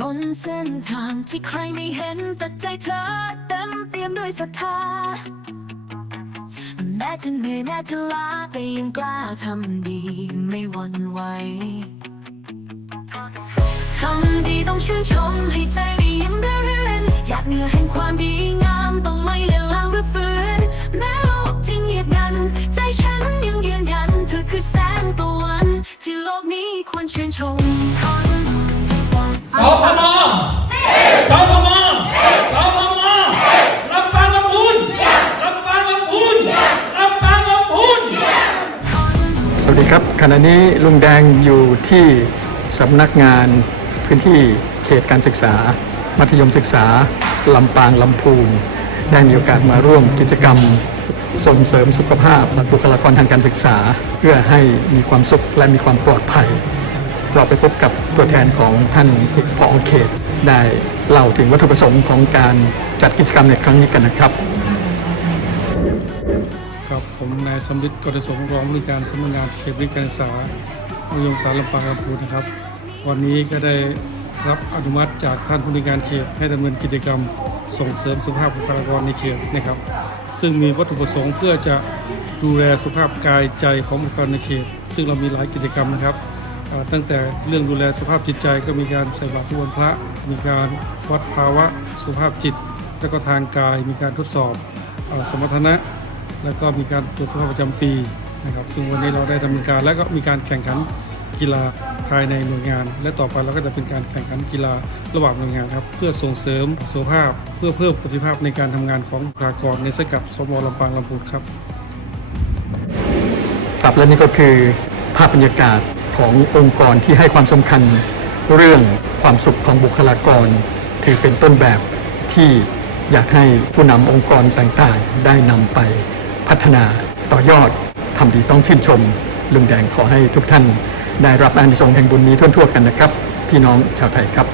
บนเส้นทางที่ใครไม่เห็นแต่ใจเธอเต็มเปี่ยมด้วยศรัทธา แม้จะเหนื่อยแม้จะล้าแต่ยังกล้าทำดีไม่หวั่นไหวทำดีต้องชื่นชมให้ใจได้ยิ้มเรื่อนอยากเหนือแห่งความดีงามต้องไม่เลือนลางหรือฝืนแม้โลกจะเงียบงันใจฉัน วัสดีครับขณะนี้ลุงแดงอยู่ที่สำนักงานพื้นที่เขตการศึกษา มัธยมศึกษาลำปางลำพูนได้มีโอกาสมาร่วมกิจกรรมส่งเสริมสุขภาพบุคลากรทางการศึกษา เพื่อให้มีความสุขและมีความปลอดภัย เราไปพบกับตัวแทนของท่านผอเขตได้เล่าถึงวัตถุประสงค์ของการจัดกิจกรรมในครั้งนี้กันนะครับ ครับผมนายสำริดกฤษงรองผู้การสำนักงานเขตบริการศึกษาโรงเรียนสารลำปางลำพูนนะครับ วันนี้ก็ได้รับอนุมัติจากท่านผู้ในการเขตให้ดำเนินกิจกรรมส่งเสริมสุขภาพบุคลากรในเขตนะครับ ซึ่งมีวัตถุประสงค์เพื่อจะดูแลสุขภาพกายใจของบุคลากรในเขต ซึ่งเรามีหลายกิจกรรมนะครับ ตั้งแต่เรื่องดูแลสภาพจิตใจก็มีการใส่บาตรทุกวันพระ มีการวัดภาวะสุขภาพจิต และก็ทางกาย มีการทดสอบอสมรรถนะ แล้วก็มีการตรวจสภาพประจำปีนะครับ ซึ่งวันนี้เราได้ดำเนินการ และก็มีการแข่งขันกีฬาภายในหน่วยงาน และต่อไปเราก็จะเป็นการแข่งขันกีฬาระหว่างหน่วยงานครับ เพื่อส่งเสริมสุขภาพ เพื่อเพิ่มประสิทธิภาพในการทำงานของบุคลากรในสังกัดสมลำปางลำพูนครับครับและนี่ก็คือภาพบรรยากาศขององค์กรที่ให้ความสำคัญเรื่องความสุขของบุคลากร ถือเป็นต้นแบบที่อยากให้ผู้นำองค์กรต่างๆ ได้นำไป พัฒนาต่อยอดทำดีต้องชื่นชม ลุงแดงขอให้ทุกท่านได้รับอานิสงส์แห่งบุญนี้ทั่วๆกันนะครับ พี่น้องชาวไทยครับ